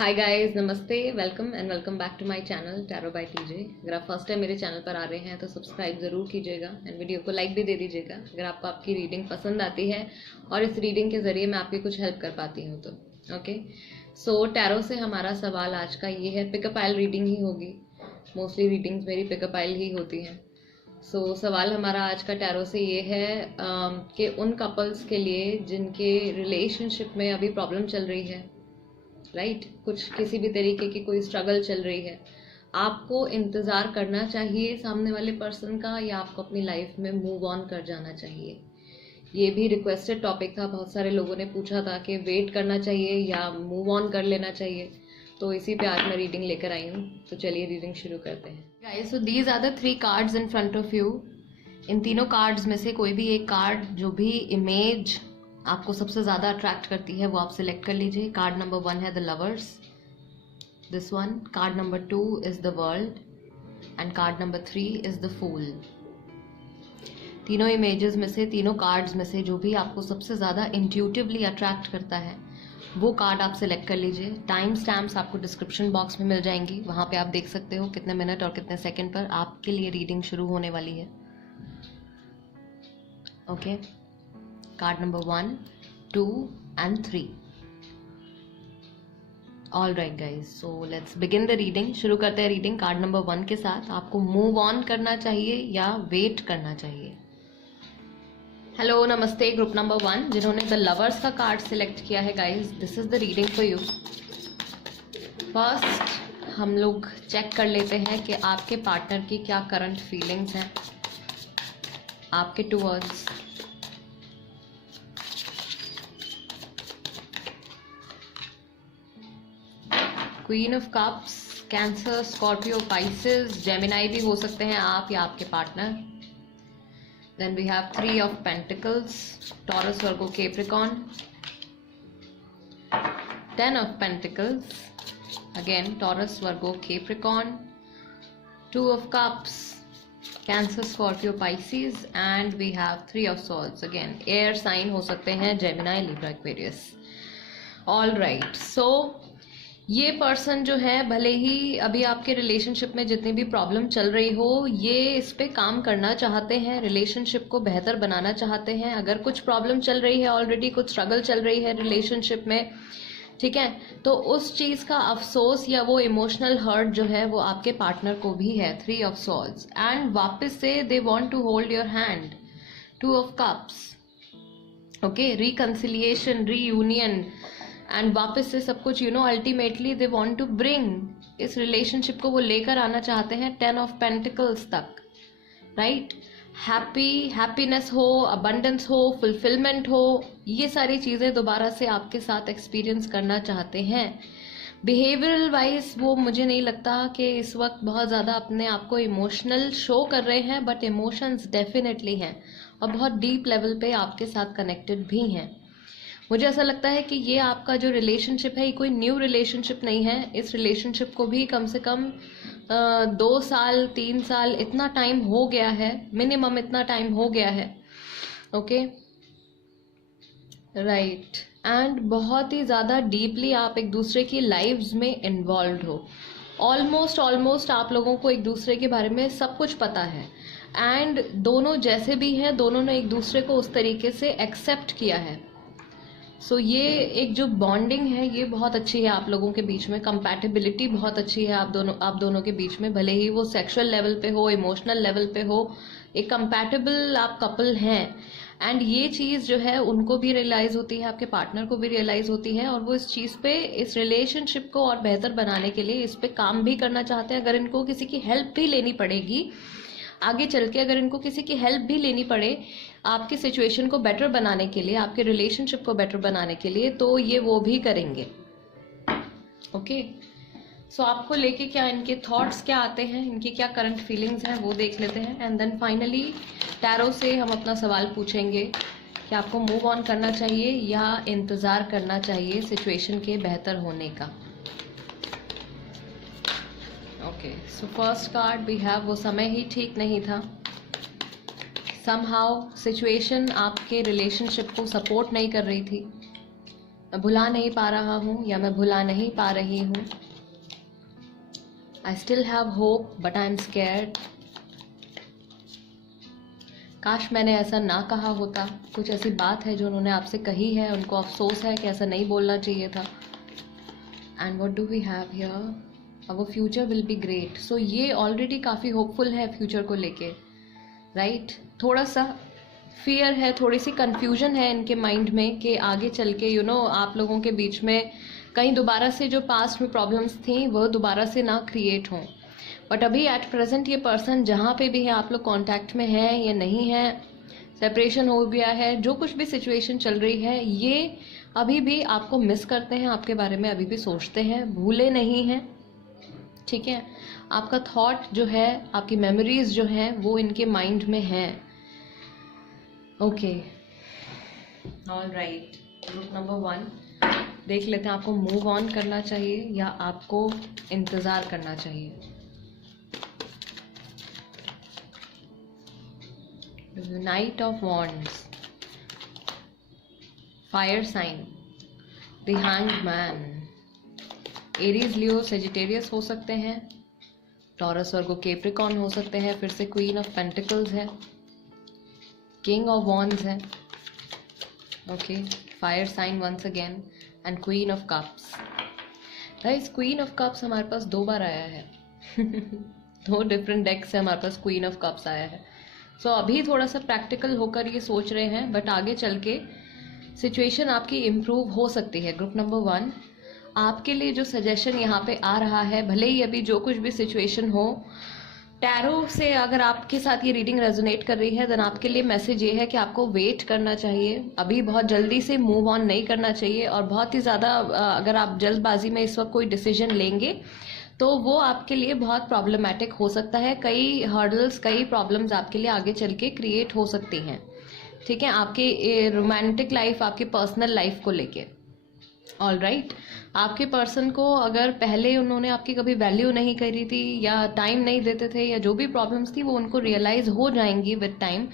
हाय guys, नमस्ते, welcome and welcome back to my channel tarot by TJ. अगर आप first time मेरे channel पर आ रहे हैं तो सब्सक्राइब ज़रूर कीजिएगा एंड वीडियो को लाइक भी दे दीजिएगा अगर आपको आपकी रीडिंग पसंद आती है और इस रीडिंग के ज़रिए मैं आपकी कुछ हेल्प कर पाती हूँ तो ओके। सो टैरो से हमारा सवाल आज का ये है, पिकअप आइल रीडिंग ही होगी। मोस्टली रीडिंग्स मेरी पिकअप आइल ही होती हैं। सो सवाल हमारा आज का टैरो से ये है कि उन कपल्स के लिए जिनके रिलेशनशिप में अभी प्रॉब्लम चल रही है, राइट, कुछ किसी भी तरीके की कोई स्ट्रगल चल रही है, आपको इंतज़ार करना चाहिए सामने वाले पर्सन का या आपको अपनी लाइफ में मूव ऑन कर जाना चाहिए। ये भी रिक्वेस्टेड टॉपिक था, बहुत सारे लोगों ने पूछा था कि वेट करना चाहिए या मूव ऑन कर लेना चाहिए, तो इसी पे आज मैं रीडिंग लेकर आई हूँ। तो चलिए रीडिंग शुरू करते हैं guys. So these are the 3 cards in front of you. इन तीनों कार्ड्स में से कोई भी एक कार्ड, जो भी इमेज आपको सबसे ज़्यादा अट्रैक्ट करती है, वो आप सिलेक्ट कर लीजिए। कार्ड नंबर 1 है the lovers, this one. Card number 2 is the world and card number 3 is the fool. तीनों इमेजेस में से, तीनों कार्ड्स में से जो भी आपको सबसे ज़्यादा इंट्यूटिवली अट्रैक्ट करता है वो कार्ड आप सिलेक्ट कर लीजिए। टाइम स्टैम्प्स आपको डिस्क्रिप्शन बॉक्स में मिल जाएंगी, वहाँ पे आप देख सकते हो कितने मिनट और कितने सेकंड पर आपके लिए रीडिंग शुरू होने वाली है। Okay, card number 1, 2 and 3। All right guys, so let's begin the reading. शुरू करते हैं रीडिंग कार्ड नंबर 1 के साथ। आपको मूव ऑन करना चाहिए या वेट करना चाहिए? हेलो, नमस्ते ग्रुप नंबर 1 जिन्होंने द लवर्स का कार्ड सिलेक्ट किया है guys, this is the reading for you. First हम लोग चेक कर लेते हैं कि आपके पार्टनर की क्या करंट फीलिंग्स हैं आपके towards. Queen of cups, Cancer, Scorpio, Pisces, Gemini भी हो सकते हैं आप या आपके partner. Then we have 3 of pentacles, Taurus, Virgo, Capricorn. 10 of pentacles, again Taurus, Virgo, Capricorn. 2 of cups, Cancer, Scorpio, Pisces and we have 3 of swords, again air sign हो सकते हैं, Gemini, Libra, Aquarius. All right, so ये person जो है, भले ही अभी आपके relationship में जितनी भी प्रॉब्लम चल रही हो, ये इस पे काम करना चाहते हैं, रिलेशनशिप को बेहतर बनाना चाहते हैं। अगर कुछ प्रॉब्लम चल रही है, ऑलरेडी कुछ स्ट्रगल चल रही है रिलेशनशिप में, ठीक है, तो उस चीज़ का अफसोस या वो इमोशनल हर्ट जो है वो आपके पार्टनर को भी है। 3 ऑफ सॉर्ड्स एंड वापस से they want to hold your hand. 2 of cups, okay, reconciliation, reunion and वापस से सब कुछ, ultimately they want to bring, इस रिलेशनशिप को वो लेकर आना चाहते हैं 10 ऑफ पेंटिकल्स तक, राइट। हैप्पीनेस हो, अबंडेंस हो, फुलफिलमेंट हो, ये सारी चीज़ें दोबारा से आपके साथ एक्सपीरियंस करना चाहते हैं। बिहेवियरल वाइज वो मुझे नहीं लगता कि इस वक्त बहुत ज़्यादा अपने आप को इमोशनल शो कर रहे हैं, बट इमोशंस डेफिनेटली हैं और बहुत डीप लेवल पे आपके साथ कनेक्टेड भी हैं। मुझे ऐसा लगता है कि ये आपका जो रिलेशनशिप है, ये कोई न्यू रिलेशनशिप नहीं है। इस रिलेशनशिप को भी कम से कम 2 साल 3 साल इतना टाइम हो गया है, मिनिमम इतना टाइम हो गया है, ओके, राइट। एंड बहुत ही ज़्यादा डीपली आप एक दूसरे की लाइव्स में इन्वॉल्व हो। ऑलमोस्ट आप लोगों को एक दूसरे के बारे में सब कुछ पता है एंड दोनों जैसे भी हैं, दोनों ने एक दूसरे को उस तरीके से एक्सेप्ट किया है। सो ये एक जो बॉन्डिंग है ये बहुत अच्छी है आप लोगों के बीच में, कंपैटिबिलिटी बहुत अच्छी है आप दोनों के बीच में, भले ही वो सेक्सुअल लेवल पे हो, इमोशनल लेवल पे हो, एक कंपैटिबल आप कपल हैं। एंड ये चीज़ जो है उनको भी रियलाइज़ होती है, आपके पार्टनर को भी रियलाइज़ होती है और वो इस चीज़ पे, इस रिलेशनशिप को और बेहतर बनाने के लिए इस पे काम भी करना चाहते हैं। अगर इनको किसी की हेल्प भी लेनी पड़ेगी आगे चल के, अगर इनको किसी की हेल्प भी लेनी पड़े आपकी सिचुएशन को बेटर बनाने के लिए, आपके रिलेशनशिप को बेटर बनाने के लिए, तो ये वो भी करेंगे, ओके। सो आपको लेके क्या, इनके थॉट्स क्या आते हैं, इनकी क्या करंट फीलिंग्स हैं, वो देख लेते हैं। एंड देन फाइनली टैरो से हम अपना सवाल पूछेंगे कि आपको मूव ऑन करना चाहिए या इंतज़ार करना चाहिए सिचुएशन के बेहतर होने का। Okay, so first card we have, वो समय ही ठीक नहीं था। समहाउ सिचुएशन आपके रिलेशनशिप को सपोर्ट नहीं कर रही थी। मैं भुला नहीं पा रहा हूँ या मैं भुला नहीं पा रही हूँ. I still have hope but I'm scared. काश मैंने ऐसा ना कहा होता. कुछ ऐसी बात है जो उन्होंने आपसे कही है, उनको अफसोस है कि ऐसा नहीं बोलना चाहिए था. And what do we have here? Our future will be great. So ये ऑलरेडी काफ़ी होपफुल है फ्यूचर को लेके, राइट? थोड़ा सा फियर है, थोड़ी सी कंफ्यूजन है इनके माइंड में कि आगे चल के आप लोगों के बीच में कहीं दोबारा से जो पास्ट में प्रॉब्लम्स थी वो दोबारा से ना क्रिएट हों. बट अभी एट प्रेजेंट ये पर्सन जहाँ पे भी है, आप लोग कांटेक्ट में है या नहीं है, सेपरेशन हो गया है, जो कुछ भी सिचुएशन चल रही है, ये अभी भी आपको मिस करते हैं, आपके बारे में अभी भी सोचते हैं, भूले नहीं हैं. ठीक है, आपका थॉट जो है, आपकी मेमोरीज जो हैं वो इनके माइंड में हैं. Okay, all right. Group number 1 देख लेते हैं, आपको मूव ऑन करना चाहिए या आपको इंतज़ार करना चाहिए. Knight of wands, fire sign, the hanged man. Aries, Leo, Sagittarius हो सकते हैं, टॉरस, वर्गो, कैप्रिकॉर्न हो सकते हैं. फिर से क्वीन ऑफ पेंटिकल्स है, किंग ऑफ वॉन्ड्स है. Okay, fire sign once again and queen of cups. Guys, queen of cups हमारे पास 2 बार आया है. 2 डिफरेंट डेक से हमारे पास क्वीन ऑफ कप्स आया है. सो अभी थोड़ा सा प्रैक्टिकल होकर ये सोच रहे हैं, बट आगे चल के सिचुएशन आपकी इम्प्रूव हो सकती है. ग्रुप नंबर 1, आपके लिए जो सजेशन यहाँ पे आ रहा है, भले ही अभी जो कुछ भी सिचुएशन हो, टैरो से अगर आपके साथ ये रीडिंग रेजोनेट कर रही है, देन आपके लिए मैसेज ये है कि आपको वेट करना चाहिए. अभी बहुत जल्दी से मूव ऑन नहीं करना चाहिए, और बहुत ही ज़्यादा अगर आप जल्दबाजी में इस वक्त कोई डिसीजन लेंगे तो वो आपके लिए बहुत प्रॉब्लमेटिक हो सकता है. कई हर्डल्स, कई प्रॉब्लम्स आपके लिए आगे चल के क्रिएट हो सकती हैं. ठीक है, आपके रोमांटिक लाइफ, आपकी पर्सनल लाइफ को लेके. ऑल राइट, आपके पर्सन को अगर पहले उन्होंने आपकी कभी वैल्यू नहीं करी थी या टाइम नहीं देते थे या जो भी प्रॉब्लम्स थी वो उनको रियलाइज हो जाएंगी विद टाइम.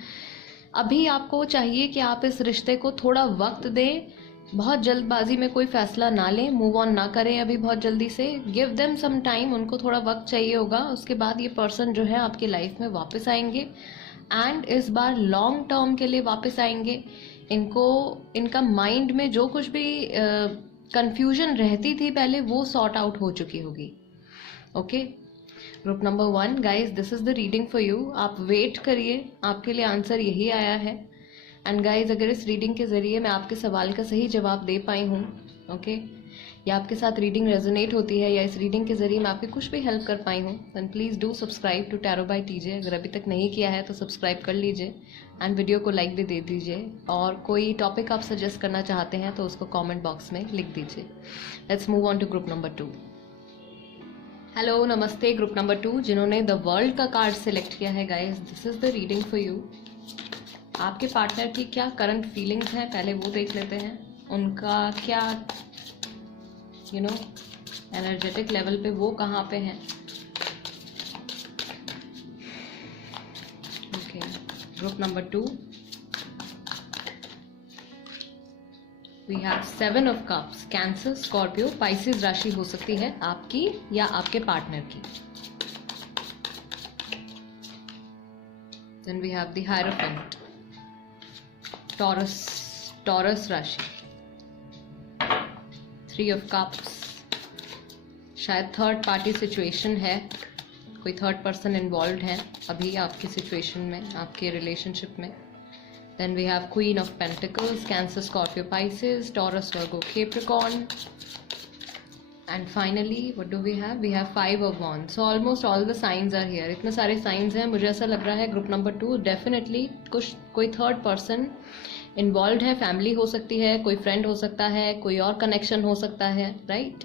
अभी आपको चाहिए कि आप इस रिश्ते को थोड़ा वक्त दें, बहुत जल्दबाजी में कोई फैसला ना लें, मूव ऑन ना करें अभी बहुत जल्दी से. गिव देम सम टाइम, उनको थोड़ा वक्त चाहिए होगा. उसके बाद ये पर्सन जो है आपकी लाइफ में वापस आएंगे, एंड इस बार लॉन्ग टर्म के लिए वापस आएंगे. इनका माइंड में जो कुछ भी कंफ्यूजन रहती थी पहले, वो सॉर्ट आउट हो चुकी होगी. Okay, group number 1, guys, this is the reading for you. आप वेट करिए, आपके लिए आंसर यही आया है. एंड गाइज, अगर इस रीडिंग के जरिए मैं आपके सवाल का सही जवाब दे पाई हूँ, ओके, या आपके साथ रीडिंग रेजोनेट होती है, या इस रीडिंग के जरिए मैं आपकी कुछ भी हेल्प कर पाई हूँ, then please do subscribe to Tarot by TJ. अगर अभी तक नहीं किया है तो सब्सक्राइब कर लीजिए, एंड वीडियो को लाइक भी दे दीजिए. और कोई टॉपिक आप सजेस्ट करना चाहते हैं तो उसको कमेंट बॉक्स में लिख दीजिए. Let's move on to group number 2. Hello, नमस्ते. ग्रुप नंबर 2 जिन्होंने द वर्ल्ड का कार्ड सिलेक्ट किया है, guys, this is the reading for you. आपके पार्टनर की क्या करंट फीलिंग्स हैं, पहले वो देख लेते हैं. उनका क्या एनर्जेटिक लेवल पे वो कहाँ पे हैं. Okay, group number 2, we have 7 of cups. Cancer, Scorpio, Pisces राशि हो सकती है आपकी या आपके पार्टनर की. Then we have the hierophant, Taurus राशि. 3 ऑफ कप्स, शायद थर्ड पार्टी सिचुएशन है, कोई थर्ड पर्सन इन्वॉल्व है अभी आपकी सिचुएशन में, आपके रिलेशनशिप में. Then we have queen of pentacles, Cancer, Scorpio, Pisces, Taurus, Virgo, Capricorn. And finally what do we have? We have 5 of wands. So almost all the signs are here. इतने सारे signs हैं, मुझे ऐसा लग रहा है group number 2 definitely कोई third person involve है. फैमिली हो सकती है, कोई फ्रेंड हो सकता है, कोई और कनेक्शन हो सकता है, राइट?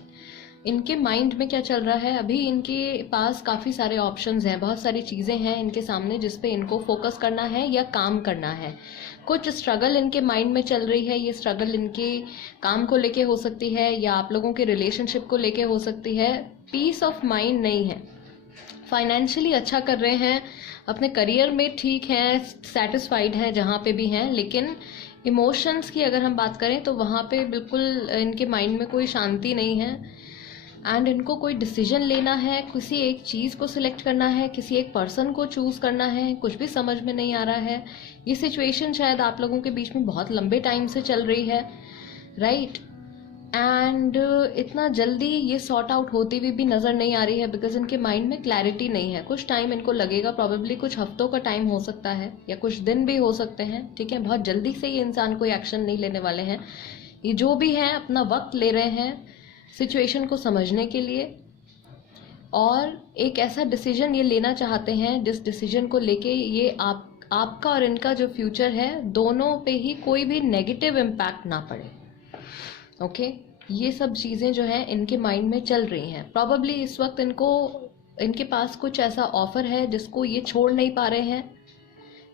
इनके माइंड में क्या चल रहा है अभी? इनके पास काफ़ी सारे ऑप्शंस हैं, बहुत सारी चीज़ें हैं इनके सामने जिस पे इनको फोकस करना है या काम करना है. कुछ स्ट्रगल इनके माइंड में चल रही है. ये स्ट्रगल इनके काम को लेके हो सकती है या आप लोगों के रिलेशनशिप को लेके हो सकती है. पीस ऑफ माइंड नहीं है. फाइनेंशियली अच्छा कर रहे हैं, अपने करियर में ठीक हैं, सेटिस्फाइड हैं जहाँ पे भी हैं, लेकिन इमोशंस की अगर हम बात करें तो वहाँ पे बिल्कुल इनके माइंड में कोई शांति नहीं है, एंड इनको कोई डिसीजन लेना है, किसी एक चीज़ को सिलेक्ट करना है, किसी एक पर्सन को चूज़ करना है, कुछ भी समझ में नहीं आ रहा है। ये सिचुएशन शायद आप लोगों के बीच में बहुत लंबे टाइम से चल रही है, राइट? एंड इतना जल्दी ये सॉर्ट आउट होती हुई भी नज़र नहीं आ रही है, बिकॉज इनके माइंड में क्लैरिटी नहीं है। कुछ टाइम इनको लगेगा, प्रॉबेबली कुछ हफ्तों का टाइम हो सकता है या कुछ दिन भी हो सकते हैं, ठीक है? बहुत जल्दी से ये इंसान कोई एक्शन नहीं लेने वाले हैं। ये जो भी हैं अपना वक्त ले रहे हैं सिचुएशन को समझने के लिए, और एक ऐसा डिसीजन ये लेना चाहते हैं जिस डिसीजन को लेके ये आपका और इनका जो फ्यूचर है दोनों पे ही कोई भी नेगेटिव इम्पैक्ट ना पड़े। ओके, ये सब चीज़ें जो हैं इनके माइंड में चल रही हैं। प्रॉबेबली इस वक्त इनके पास कुछ ऐसा ऑफर है जिसको ये छोड़ नहीं पा रहे हैं,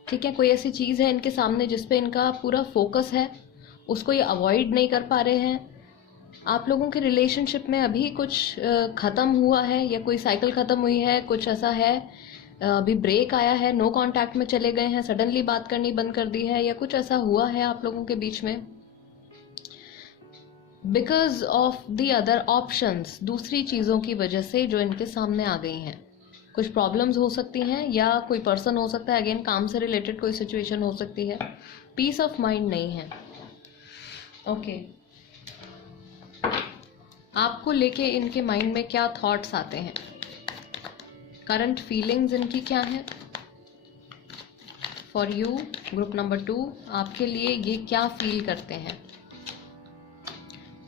ठीक है? कोई ऐसी चीज़ है इनके सामने जिस पे इनका पूरा फोकस है, उसको ये अवॉइड नहीं कर पा रहे हैं। आप लोगों के रिलेशनशिप में अभी कुछ ख़त्म हुआ है या कोई साइकिल ख़त्म हुई है, कुछ ऐसा है, अभी ब्रेक आया है, नो कांटेक्ट में चले गए हैं, सडनली बात करनी बंद कर दी है, या कुछ ऐसा हुआ है आप लोगों के बीच में because of the other options, दूसरी चीज़ों की वजह से जो इनके सामने आ गई हैं। कुछ प्रॉब्लम्स हो सकती हैं या कोई पर्सन हो सकता है, अगेन काम से रिलेटेड कोई सिचुएशन हो सकती है। पीस ऑफ माइंड नहीं है। ओके, आपको लेके इनके माइंड में क्या थॉट्स आते हैं, करंट फीलिंग्स इनकी क्या है फॉर यू ग्रुप नंबर 2, आपके लिए ये क्या फील करते हैं?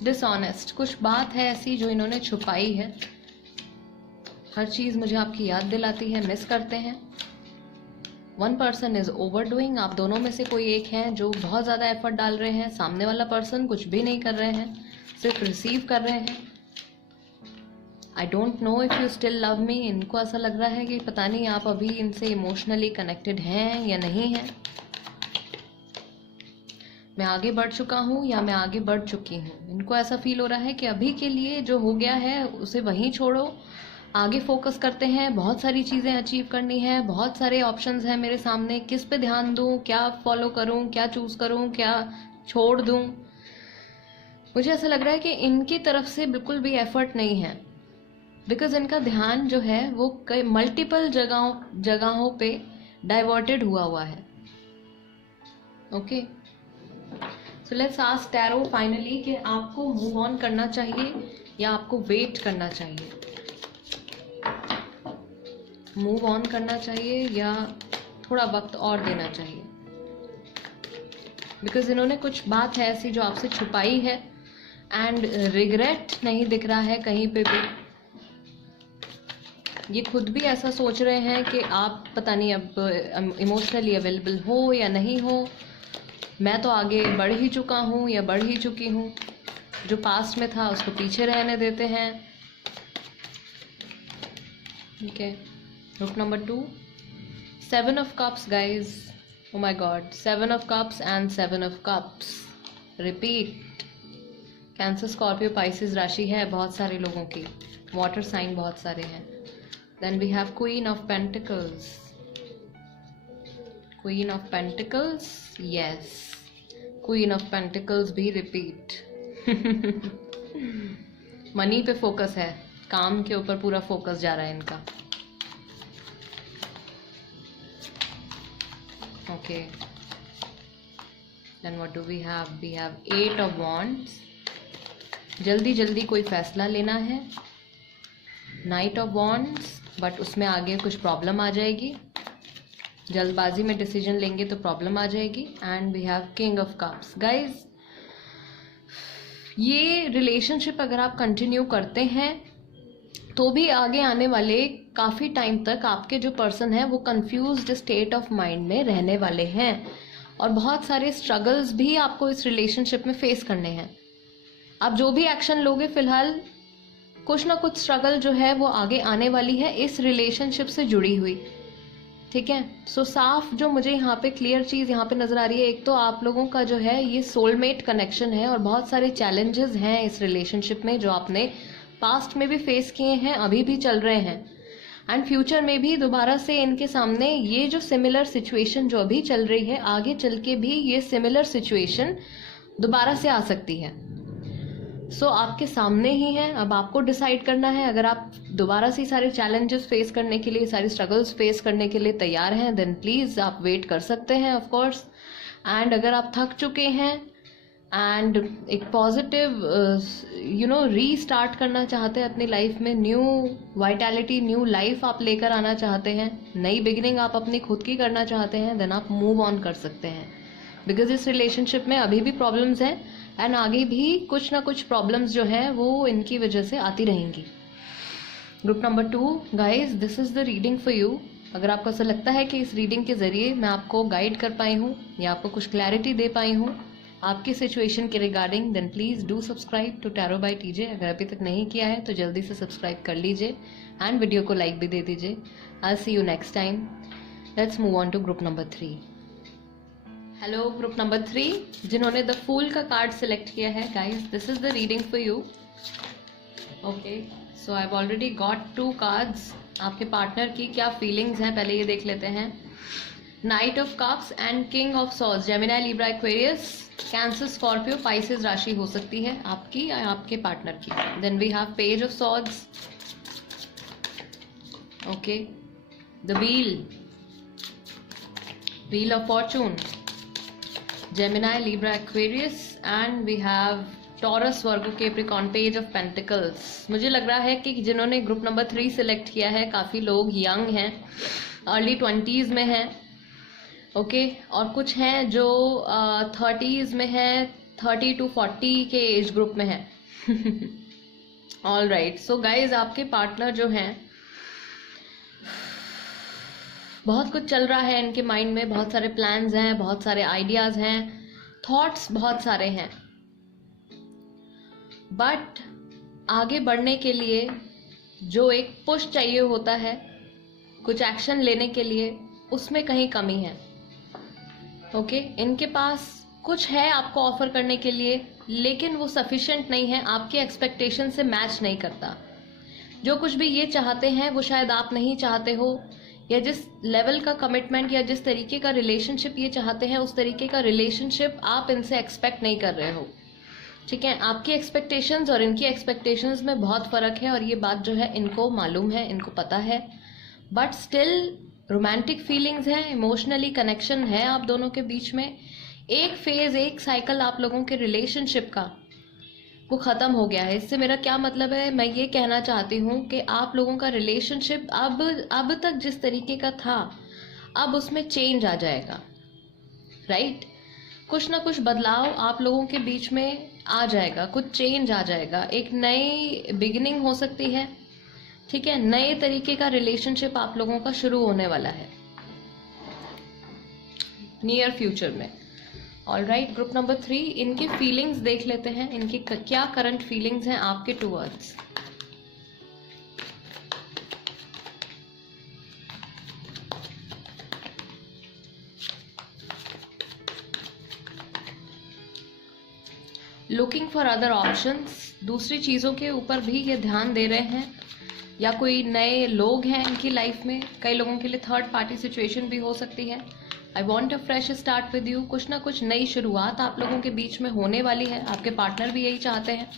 डिसऑनेस्ट, कुछ बात है ऐसी जो इन्होंने छुपाई है, हर चीज़ मुझे आपकी याद दिलाती है, मिस करते हैं। One person is over doing, आप दोनों में से कोई एक है जो बहुत ज़्यादा एफर्ट डाल रहे हैं, सामने वाला पर्सन कुछ भी नहीं कर रहे हैं, सिर्फ रिसीव कर रहे हैं। I don't know if you still love me, इनको ऐसा लग रहा है कि पता नहीं आप अभी इनसे इमोशनली कनेक्टेड हैं या नहीं हैं। मैं आगे बढ़ चुका हूँ या मैं आगे बढ़ चुकी हूँ, इनको ऐसा फील हो रहा है कि अभी के लिए जो हो गया है उसे वहीं छोड़ो, आगे फोकस करते हैं। बहुत सारी चीज़ें अचीव करनी है, बहुत सारे ऑप्शंस हैं मेरे सामने, किस पे ध्यान दूँ, क्या फॉलो करूँ, क्या चूज़ करूँ, क्या छोड़ दूँ। मुझे ऐसा लग रहा है कि इनकी तरफ से बिल्कुल भी एफर्ट नहीं है, बिकॉज इनका ध्यान जो है वो कई मल्टीपल जगहों पे डाइवर्टेड हुआ है। Okay, so let's ask tarot finally कि आपको मूव ऑन करना चाहिए या आपको वेट करना चाहिए। मूव ऑन करना चाहिए या थोड़ा वक्त और देना चाहिए, बिकॉज इन्होंने कुछ बात है ऐसी जो आपसे छुपाई है, एंड रिग्रेट नहीं दिख रहा है कहीं पे भी। ये खुद भी ऐसा सोच रहे हैं कि आप पता नहीं अब इमोशनली अवेलेबल हो या नहीं हो, मैं तो आगे बढ़ ही चुका हूँ या बढ़ ही चुकी हूँ, जो पास्ट में था उसको पीछे रहने देते हैं। ठीक है, group number 2, 7 of cups guys, oh my God, 7 of cups and 7 of cups repeat. Cancer, Scorpio, Pisces राशि है बहुत सारे लोगों की, वाटर साइन बहुत सारे हैं। Then we have queen of pentacles, queen of pentacles, yes, queen of pentacles भी रिपीट। मनी पे फोकस है, काम के ऊपर पूरा फोकस जा रहा है इनका। Okay, then what do we have? We have 8 of wands, जल्दी जल्दी कोई फैसला लेना है। नाइट ऑफ वॉन्ड्स, बट उसमें आगे कुछ प्रॉब्लम आ जाएगी, जल्दबाजी में डिसीजन लेंगे तो प्रॉब्लम आ जाएगी। And we have king of cups. Guys, ये रिलेशनशिप अगर आप कंटिन्यू करते हैं तो भी आगे आने वाले काफ़ी टाइम तक आपके जो पर्सन है वो कंफ्यूज्ड स्टेट ऑफ माइंड में रहने वाले हैं, और बहुत सारे स्ट्रगल्स भी आपको इस रिलेशनशिप में फेस करने हैं। आप जो भी एक्शन लोगे फिलहाल कुछ ना कुछ स्ट्रगल जो है वो आगे आने वाली है इस रिलेशनशिप से जुड़ी हुई, ठीक है? सो साफ जो मुझे यहाँ पे क्लियर चीज़ यहाँ पे नज़र आ रही है, एक तो आप लोगों का जो है ये सोलमेट कनेक्शन है, और बहुत सारे चैलेंजेस हैं इस रिलेशनशिप में जो आपने पास्ट में भी फेस किए हैं, अभी भी चल रहे हैं। एंड फ्यूचर में भी दोबारा से इनके सामने ये जो सिमिलर सिचुएशन जो अभी चल रही है, आगे चल के भी ये सिमिलर सिचुएशन दोबारा से आ सकती है। सो आपके सामने ही है, अब आपको डिसाइड करना है। अगर आप दोबारा से सारे चैलेंजेस फेस करने के लिए, सारी स्ट्रगल्स फेस करने के लिए तैयार हैं, देन प्लीज़ आप वेट कर सकते हैं ऑफ कोर्स। एंड अगर आप थक चुके हैं एंड एक पॉजिटिव रीस्टार्ट करना चाहते हैं अपनी लाइफ में, न्यू वाइटैलिटी, न्यू लाइफ आप लेकर आना चाहते हैं, नई बिगिनिंग आप अपनी खुद की करना चाहते हैं, देन आप मूव ऑन कर सकते हैं। बिकॉज इस रिलेशनशिप में अभी भी प्रॉब्लम्स हैं एंड आगे भी कुछ ना कुछ प्रॉब्लम्स जो है वो इनकी वजह से आती रहेंगी। Group number 2, guys this is the reading for you. अगर आपको ऐसा लगता है कि इस रीडिंग के जरिए मैं आपको गाइड कर पाई हूँ या आपको कुछ क्लैरिटी दे पाई हूँ आपकी सिचुएशन के regarding, then please do subscribe to Tarot by TJ. अगर अभी तक नहीं किया है तो जल्दी से सब्सक्राइब कर लीजिए एंड वीडियो को लाइक भी दे दीजिए। I see you next time. Let's move on to group number 3। Hello group number 3, जिन्होंने द फूल का कार्ड सिलेक्ट किया है, guys this is the reading for you. Okay, so I have already got 2 cards. आपके partner की क्या feelings हैं पहले ये देख लेते हैं। Knight of cups and king of swords, Gemini, Libra, Aquarius, Cancer, Scorpio, Pisces राशि हो सकती है आपकी या आपके पार्टनर की। Then we have page of swords, okay, the wheel of fortune, Gemini, Libra, Aquarius, and we have Taurus, Virgo, Capricorn, page of pentacles. मुझे लग रहा है कि जिन्होंने ग्रुप नंबर 3 सिलेक्ट किया है काफ़ी लोग यंग हैं, अर्ली 20s में हैं, ओके, और कुछ हैं जो 30s में हैं, 30 to 40 के एज ग्रुप में हैं। ऑल राइट, सो गाइज आपके पार्टनर जो हैं, बहुत कुछ चल रहा है इनके माइंड में, बहुत सारे प्लान्स हैं, बहुत सारे आइडियाज़ हैं, थॉट्स बहुत सारे हैं, बट आगे बढ़ने के लिए जो एक पुश चाहिए होता है कुछ एक्शन लेने के लिए, उसमें कहीं कमी है। ओके, इनके पास कुछ है आपको ऑफर करने के लिए, लेकिन वो सफिशिएंट नहीं है, आपके एक्सपेक्टेशन से मैच नहीं करता। जो कुछ भी ये चाहते हैं वो शायद आप नहीं चाहते हो, या जिस लेवल का कमिटमेंट या जिस तरीके का रिलेशनशिप ये चाहते हैं उस तरीके का रिलेशनशिप आप इनसे एक्सपेक्ट नहीं कर रहे हो। ठीक है, आपकी एक्सपेक्टेशंस और इनकी एक्सपेक्टेशंस में बहुत फ़र्क है और ये बात जो है इनको मालूम है, इनको पता है, बट स्टिल रोमांटिक फीलिंग्स हैं, इमोशनली कनेक्शन है आप दोनों के बीच में। एक फेज, एक साइकिल आप लोगों के रिलेशनशिप का वो ख़त्म हो गया है। इससे मेरा क्या मतलब है, मैं ये कहना चाहती हूँ कि आप लोगों का रिलेशनशिप अब तक जिस तरीके का था अब उसमें चेंज आ जाएगा, राइट? कुछ ना कुछ बदलाव आप लोगों के बीच में आ जाएगा, कुछ चेंज आ जाएगा, एक नई बिगिनिंग हो सकती है। ठीक है, नए तरीके का रिलेशनशिप आप लोगों का शुरू होने वाला है नियर फ्यूचर में। ऑल राइट, ग्रुप नंबर 3, इनके फीलिंग्स देख लेते हैं, इनकी क्या करंट फीलिंग्स हैं आपके towards. Looking for other options, दूसरी चीज़ों के ऊपर भी ये ध्यान दे रहे हैं, या कोई नए लोग हैं इनकी लाइफ में। कई लोगों के लिए थर्ड पार्टी सिचुएशन भी हो सकती है। I want a fresh start with you, कुछ ना कुछ नई शुरुआत आप लोगों के बीच में होने वाली है, आपके पार्टनर भी यही चाहते हैं।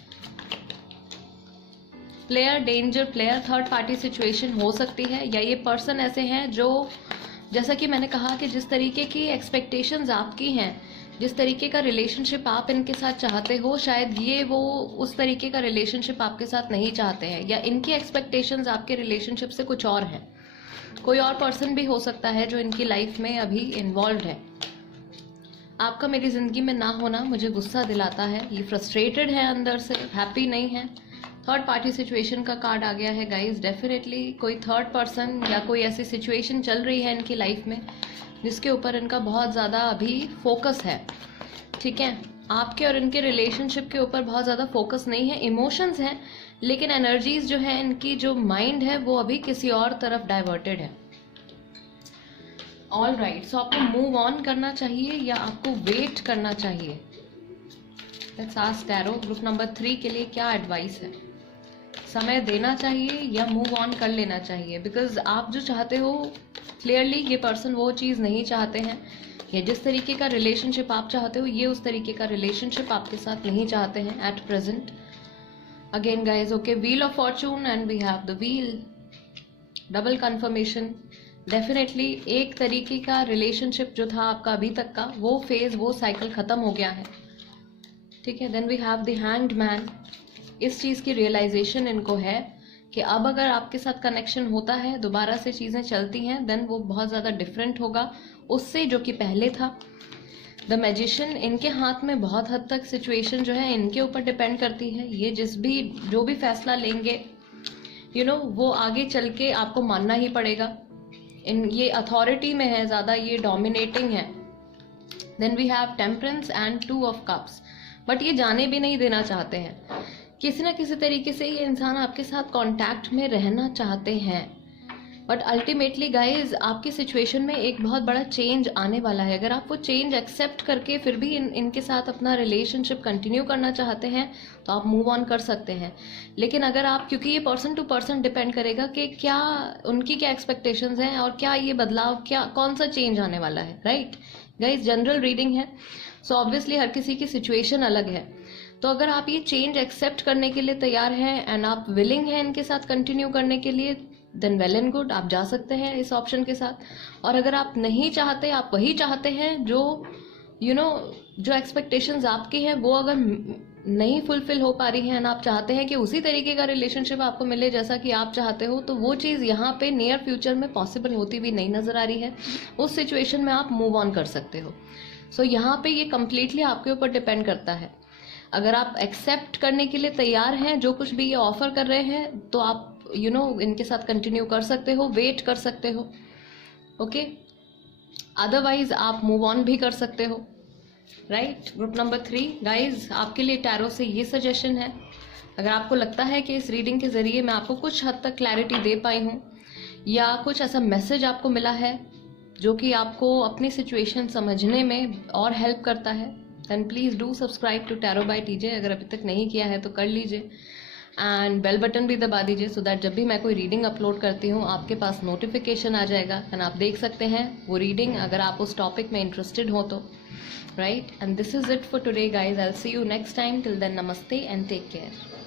Player, danger player, third party situation हो सकती है, या ये पर्सन ऐसे हैं जो, जैसा कि मैंने कहा कि जिस तरीके की एक्सपेक्टेशंस आपकी हैं, जिस तरीके का रिलेशनशिप आप इनके साथ चाहते हो, शायद ये वो उस तरीके का रिलेशनशिप आपके साथ नहीं चाहते हैं, या इनकी एक्सपेक्टेशंस आपके रिलेशनशिप से कुछ और हैं। कोई और पर्सन भी हो सकता है जो इनकी लाइफ में अभी इन्वॉल्व है। आपका मेरी ज़िंदगी में ना होना मुझे गुस्सा दिलाता है, ये फ्रस्ट्रेटेड है अंदर से, हैप्पी नहीं है। थर्ड पार्टी सिचुएशन का कार्ड आ गया है गाइज। डेफिनेटली कोई थर्ड पर्सन या कोई ऐसी सिचुएशन चल रही है इनकी लाइफ में जिसके ऊपर इनका बहुत ज़्यादा अभी फोकस है। ठीक है, आपके और इनके रिलेशनशिप के ऊपर बहुत ज़्यादा फोकस नहीं है, इमोशंस हैं, लेकिन एनर्जीज जो है इनकी, जो माइंड है वो अभी किसी और तरफ डाइवर्टेड है। ऑल राइट, सो आपको मूव ऑन करना चाहिए या आपको वेट करना चाहिए? Let's ask tarot, group number 3 के लिए क्या एडवाइस है? समय देना चाहिए या मूव ऑन कर लेना चाहिए, बिकॉज आप जो चाहते हो क्लियरली ये पर्सन वो चीज़ नहीं चाहते हैं, या जिस तरीके का रिलेशनशिप आप चाहते हो ये उस तरीके का रिलेशनशिप आपके साथ नहीं चाहते हैं at present. Again guys, okay, wheel of fortune and we have the wheel, double confirmation. Definitely एक तरीके का रिलेशनशिप जो था आपका अभी तक का, वो फेज, वो साइकिल खत्म हो गया है. ठीक है. Then we have the hanged man. इस चीज़ की रियलाइजेशन इनको है कि अब अगर आपके साथ कनेक्शन होता है, दोबारा से चीज़ें चलती हैं, देन वो बहुत ज़्यादा डिफरेंट होगा उससे जो कि पहले था. द मैजिशियन, इनके हाथ में बहुत हद तक सिचुएशन जो है इनके ऊपर डिपेंड करती है. ये जो भी फैसला लेंगे वो आगे चल के आपको मानना ही पड़ेगा. ये अथॉरिटी में है ज़्यादा, ये डोमिनेटिंग है. Then we have temperance and 2 of cups. But ये जाने भी नहीं देना चाहते हैं. किसी ना किसी तरीके से ये इंसान आपके साथ कांटेक्ट में रहना चाहते हैं. बट अल्टीमेटली गाइज, आपकी सिचुएशन में एक बहुत बड़ा चेंज आने वाला है. अगर आप वो चेंज एक्सेप्ट करके फिर भी इनके साथ अपना रिलेशनशिप कंटिन्यू करना चाहते हैं तो आप मूव ऑन कर सकते हैं. लेकिन अगर आप, क्योंकि ये पर्सन टू पर्सन डिपेंड करेगा कि क्या उनकी क्या एक्सपेक्टेशंस हैं और क्या ये बदलाव, क्या कौन सा चेंज आने वाला है. राइट गाइज, जनरल रीडिंग है, सो ऑब्वियसली हर किसी की सिचुएशन अलग है. तो अगर आप ये चेंज एक्सेप्ट करने के लिए तैयार हैं एंड आप विलिंग हैं इनके साथ कंटिन्यू करने के लिए, देन वेल एंड गुड, आप जा सकते हैं इस ऑप्शन के साथ. और अगर आप नहीं चाहते, आप वही चाहते हैं जो जो एक्सपेक्टेशंस आपकी हैं वो अगर नहीं फुलफिल हो पा रही हैं, आप चाहते हैं कि उसी तरीके का रिलेशनशिप आपको मिले जैसा कि आप चाहते हो, तो वो चीज़ यहाँ पे नियर फ्यूचर में पॉसिबल होती भी नहीं नज़र आ रही है. उस सिचुएशन में आप मूव ऑन कर सकते हो. सो यहाँ पे ये कम्प्लीटली आपके ऊपर डिपेंड करता है. अगर आप एक्सेप्ट करने के लिए तैयार हैं जो कुछ भी ये ऑफर कर रहे हैं, तो आप इनके साथ कंटिन्यू कर सकते हो, वेट कर सकते हो. ओके, अदरवाइज आप मूव ऑन भी कर सकते हो. राइट. ग्रुप नंबर 3 गाइज, आपके लिए टैरो से ये सजेशन है. अगर आपको लगता है कि इस रीडिंग के जरिए मैं आपको कुछ हद तक क्लैरिटी दे पाई हूँ या कुछ ऐसा मैसेज आपको मिला है जो कि आपको अपनी सिचुएशन समझने में और हेल्प करता है, then please do subscribe to Tarot by TJ. अगर अभी तक नहीं किया है तो कर लीजिए एंड बेल बटन भी दबा दीजिए, सो दैट जब भी मैं कोई रीडिंग अपलोड करती हूँ आपके पास नोटिफिकेशन आ जाएगा एंड आप देख सकते हैं वो रीडिंग, अगर आप उस टॉपिक में इंटरेस्टेड हो तो. Right. And this is it for today guys. I will see you next time. Till then, नमस्ते एंड टेक केयर.